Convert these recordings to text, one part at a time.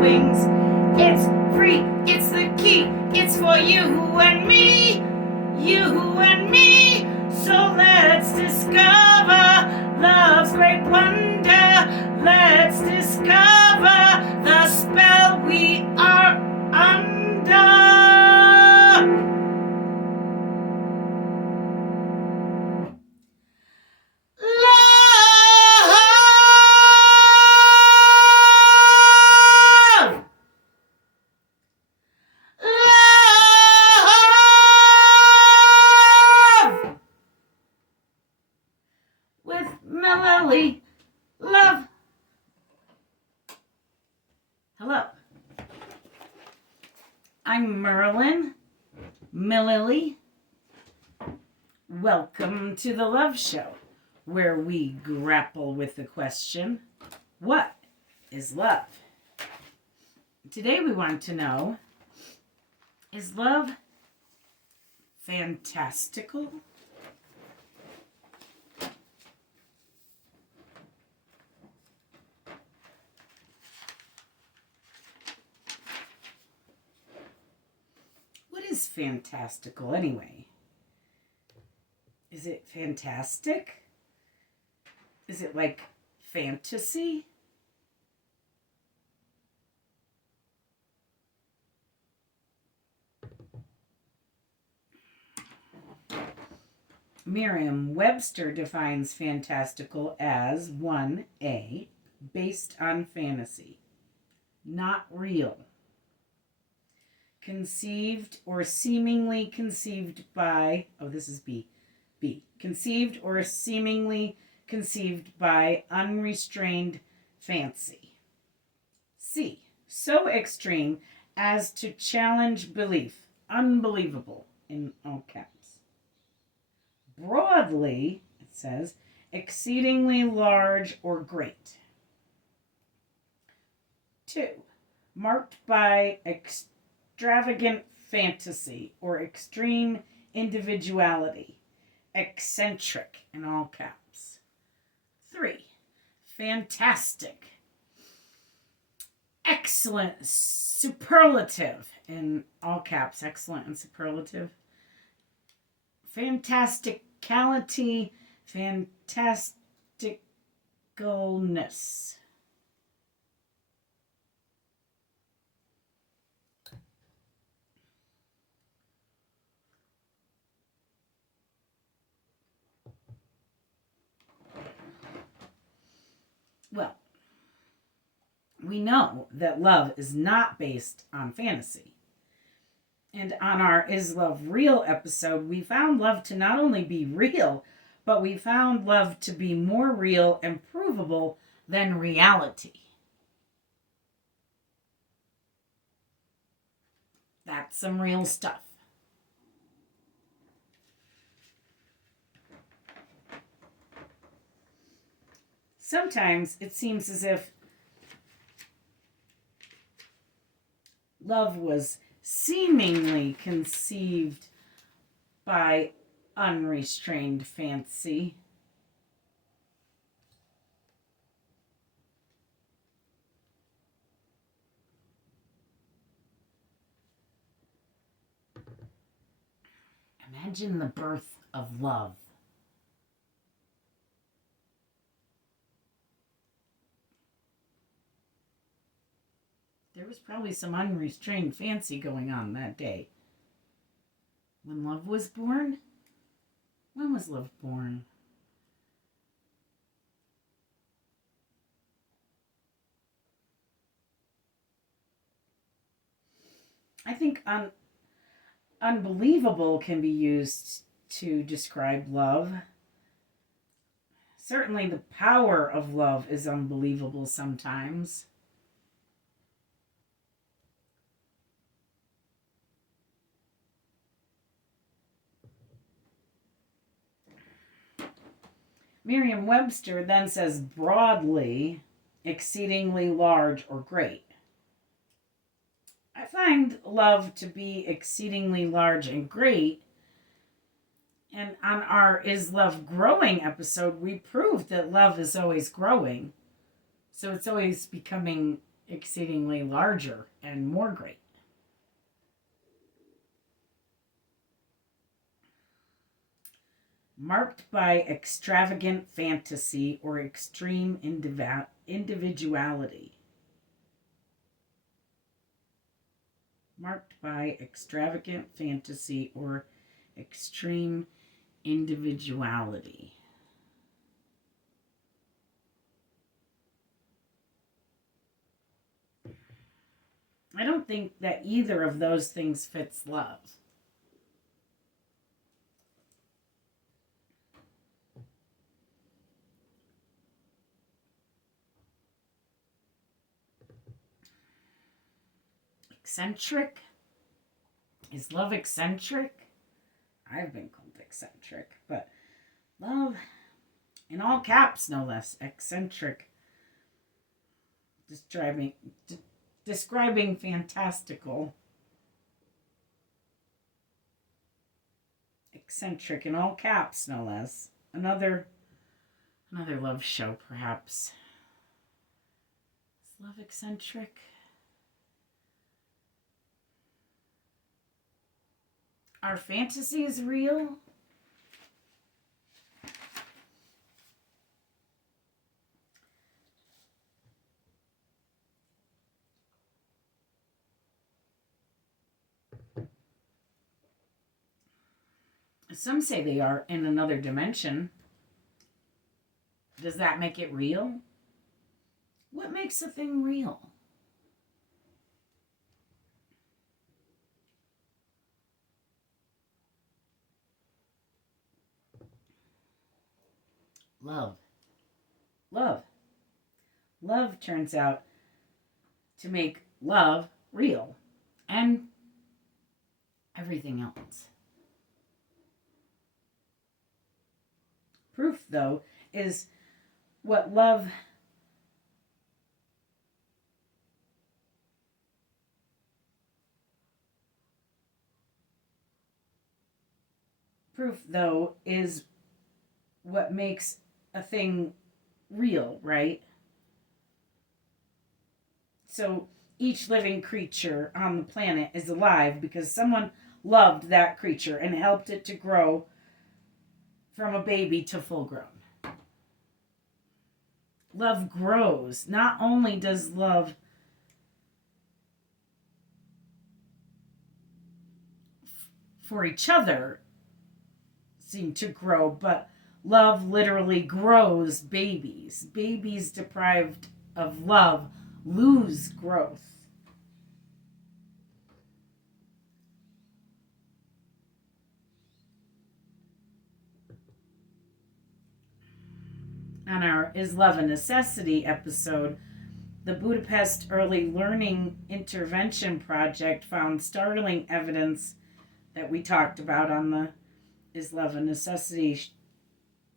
wings. It's free, it's the key, it's for you and me, you and me. So let's discover love's great wonder. Let's discover the spell we are under. With Mililli, love. Hello. I'm Merlin, Mililli. Welcome to the Love Show, where we grapple with the question, what is love? Today we want to know, is love fantastical? What is fantastical anyway? Is it fantastic? Is it like fantasy? Merriam-Webster defines fantastical as 1A, based on fantasy, not real. Conceived or seemingly conceived by, this is B. Conceived or seemingly conceived by unrestrained fancy. C. So extreme as to challenge belief. Unbelievable, in all caps. Broadly, it says, exceedingly large or great. 2. Marked by extravagant fantasy or extreme individuality. Eccentric, in all caps. 3. Fantastic. Excellent, superlative, in all caps. Excellent and superlative. Fantasticality, fantasticalness. Well, we know that love is not based on fantasy. And on our Is Love Real episode, we found love to not only be real, but we found love to be more real and provable than reality. That's some real stuff. Sometimes it seems as if love was seemingly conceived by unrestrained fancy. Imagine the birth of love. There was probably some unrestrained fancy going on that day. When love was born? When was love born? I think unbelievable can be used to describe love. Certainly the power of love is unbelievable sometimes. Merriam-Webster then says broadly, exceedingly large or great. I find love to be exceedingly large and great. And on our Is Love Growing episode, we proved that love is always growing. So it's always becoming exceedingly larger and more great. Marked by extravagant fantasy or extreme individuality. Marked by extravagant fantasy or extreme individuality. I don't think that either of those things fits love. Eccentric? Is love eccentric? I've been called eccentric, but love, in all caps, no less, eccentric. Describing fantastical. Eccentric, in all caps, no less. Another love show, perhaps. Is love eccentric? Are fantasies real? Some say they are in another dimension. Does that make it real? What makes a thing real? Love. Love. Love turns out to make love real. And everything else. Proof, though, is what love is what makes a thing real, right? So each living creature on the planet is alive because someone loved that creature and helped it to grow from a baby to full grown. Love grows. Not only does love for each other seem to grow, but love literally grows babies. Babies deprived of love lose growth. On our Is Love a Necessity episode, the Budapest Early Learning Intervention Project found startling evidence that we talked about on the Is Love a Necessity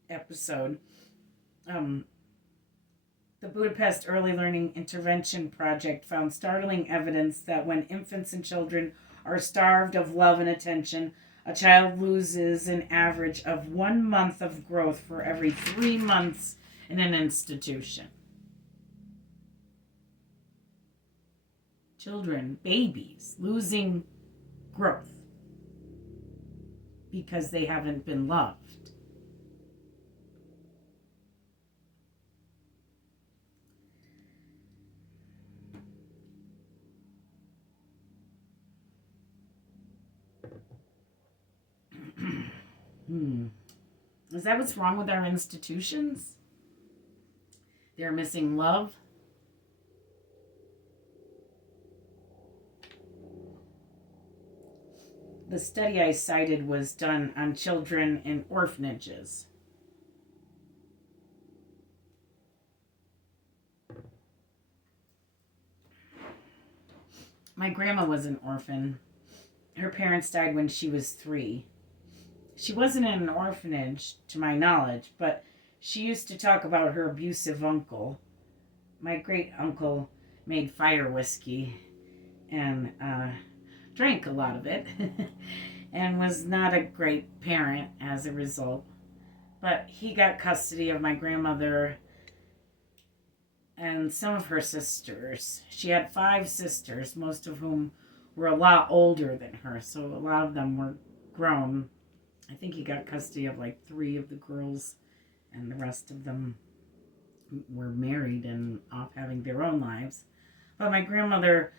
episode. The Budapest Early Learning Intervention Project found startling evidence that when infants and children are starved of love and attention, a child loses an average of 1 month of growth for every 3 months in an institution. Children, babies, losing growth because they haven't been loved. Is that what's wrong with our institutions? They're missing love? The study I cited was done on children in orphanages. My grandma was an orphan. Her parents died when she was 3. She wasn't in an orphanage, to my knowledge, but she used to talk about her abusive uncle. My great uncle made fire whiskey and drank a lot of it and was not a great parent as a result. But he got custody of my grandmother and some of her sisters. She had 5 sisters, most of whom were a lot older than her, so a lot of them were grown. I think he got custody of like 3 of the girls, and the rest of them were married and off having their own lives. But my grandmother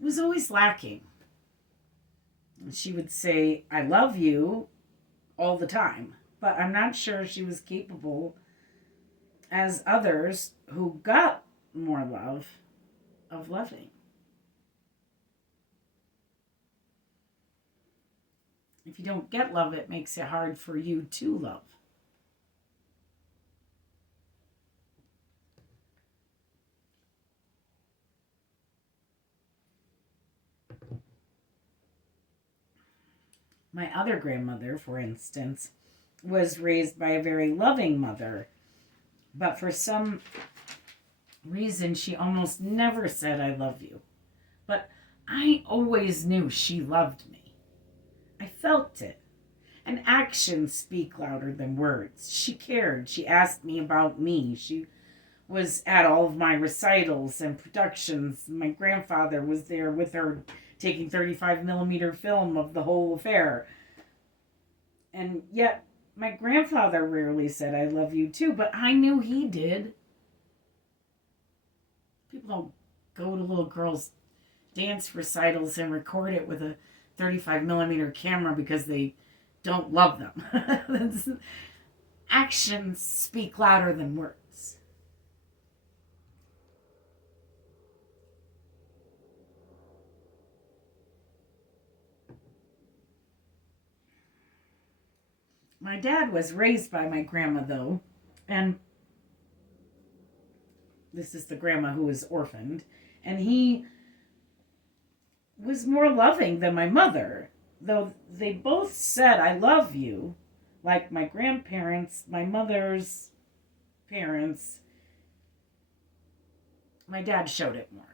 was always lacking. She would say, "I love you," all the time, but I'm not sure she was capable, as others who got more love, of loving. If you don't get love, it makes it hard for you to love. My other grandmother, for instance, was raised by a very loving mother, but for some reason, she almost never said, "I love you." But I always knew she loved me. I felt it. And actions speak louder than words. She cared. She asked me about me. She was at all of my recitals and productions. My grandfather was there with her taking 35 millimeter film of the whole affair. And yet, my grandfather rarely said, "I love you too," but I knew he did. People don't go to little girls' dance recitals and record it with a 35 millimeter camera because they don't love them. Actions speak louder than words. My dad was raised by my grandma, though, and this is the grandma who was orphaned, and he was more loving than my mother, though they both said, "I love you," like my grandparents, my mother's parents. My dad showed it more.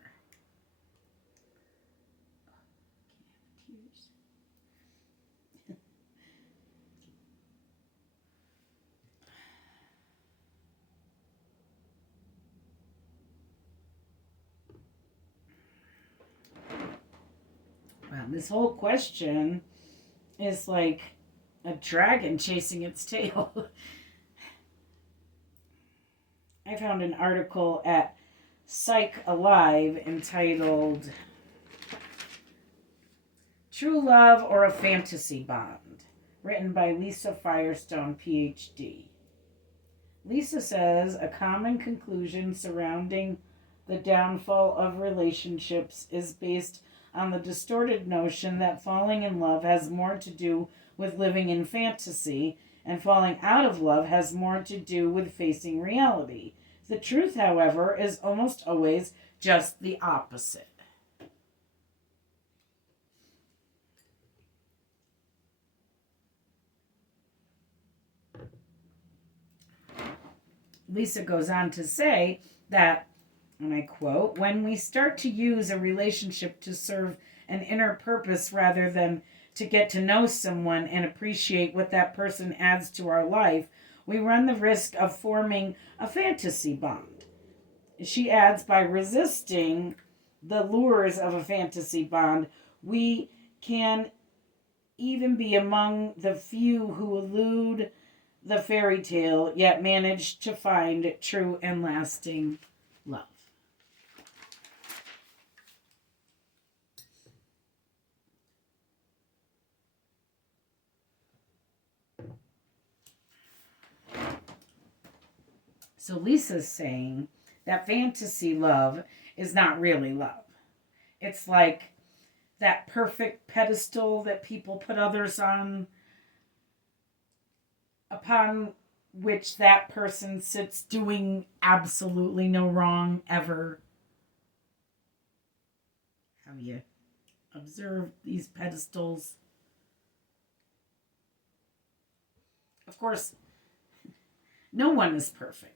Wow, this whole question is like a dragon chasing its tail. I found an article at Psych Alive entitled "True Love or a Fantasy Bond," written by Lisa Firestone, PhD. Lisa says a common conclusion surrounding the downfall of relationships is based on the distorted notion that falling in love has more to do with living in fantasy and falling out of love has more to do with facing reality. The truth, however, is almost always just the opposite. Lisa goes on to say that, and I quote, "When we start to use a relationship to serve an inner purpose rather than to get to know someone and appreciate what that person adds to our life, we run the risk of forming a fantasy bond." She adds, "By resisting the lures of a fantasy bond, we can even be among the few who elude the fairy tale, yet manage to find true and lasting love." So Lisa's saying that fantasy love is not really love. It's like that perfect pedestal that people put others on, upon which that person sits doing absolutely no wrong ever. Have you observed these pedestals? Of course, no one is perfect.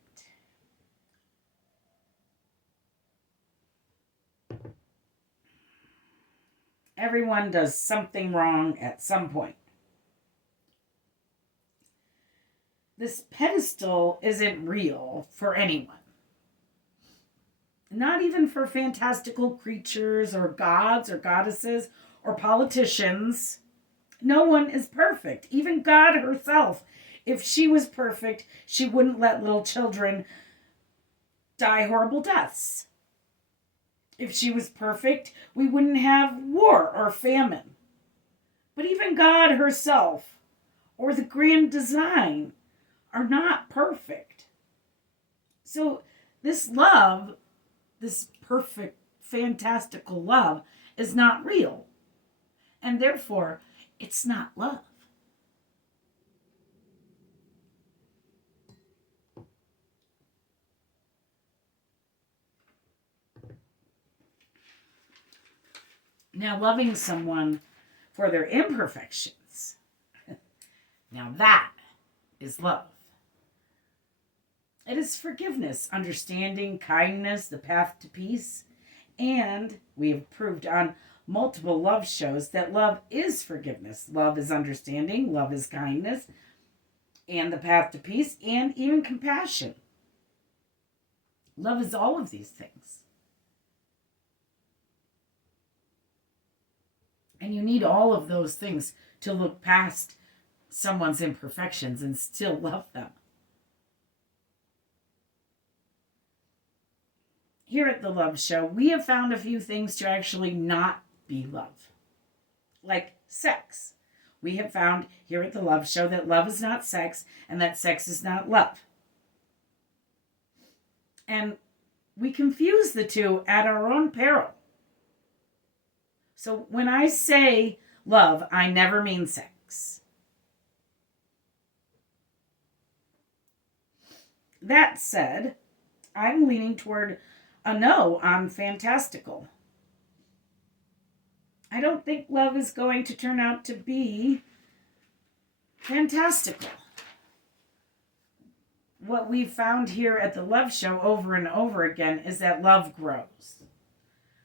Everyone does something wrong at some point. This pedestal isn't real for anyone. Not even for fantastical creatures or gods or goddesses or politicians. No one is perfect. Even God herself. If she was perfect, she wouldn't let little children die horrible deaths. If she was perfect, we wouldn't have war or famine. But even God herself or the grand design are not perfect. So this love, this perfect, fantastical love, is not real. And therefore, it's not love. Now, loving someone for their imperfections, now that is love. It is forgiveness, understanding, kindness, the path to peace. And we have proved on multiple love shows that love is forgiveness. Love is understanding, love is kindness, and the path to peace, and even compassion. Love is all of these things. And you need all of those things to look past someone's imperfections and still love them. Here at the Love Show, we have found a few things to actually not be love. Like sex. We have found here at the Love Show that love is not sex and that sex is not love. And we confuse the two at our own peril. So when I say love, I never mean sex. That said, I'm leaning toward a no on Fantastical. I don't think love is going to turn out to be fantastical. What we've found here at the Love Show over and over again is that love grows.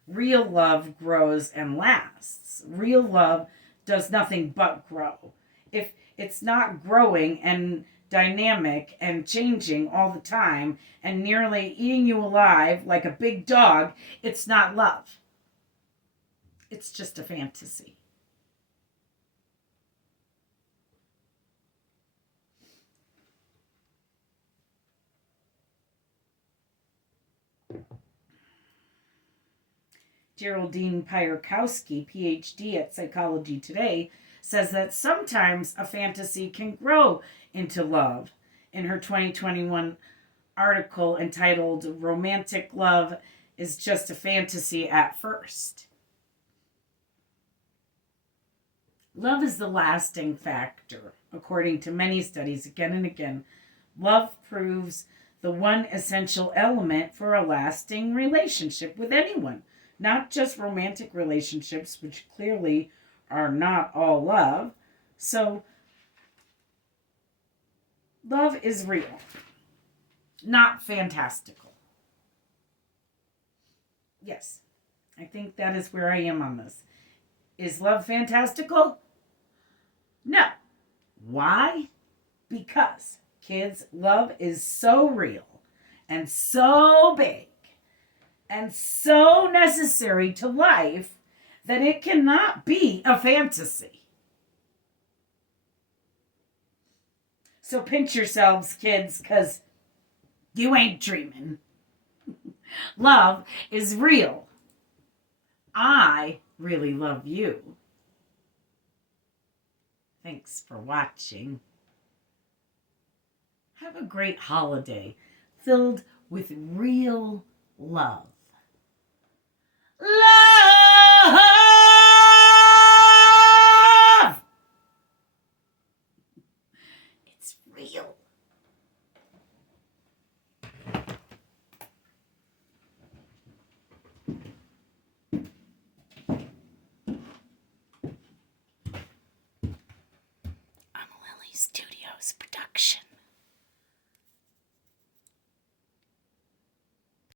Real love grows and lasts. Real love does nothing but grow. If it's not growing and dynamic and changing all the time and nearly eating you alive like a big dog, it's not love. It's just a fantasy. Geraldine Pyrkowski, PhD at Psychology Today, says that sometimes a fantasy can grow into love. In her 2021 article entitled Romantic Love is Just a Fantasy at First. Love is the lasting factor. According to many studies, again and again, love proves the one essential element for a lasting relationship with anyone. Not just romantic relationships, which clearly are not all love. So, love is real, not fantastical. Yes, I think that is where I am on this. Is love fantastical? No. Why? Because, kids, love is so real and so big and so necessary to life that it cannot be a fantasy. So pinch yourselves, kids, because you ain't dreaming. Love is real. I really love you. Thanks for watching. Have a great holiday filled with real love. Love! It's real. Mililli Studios production.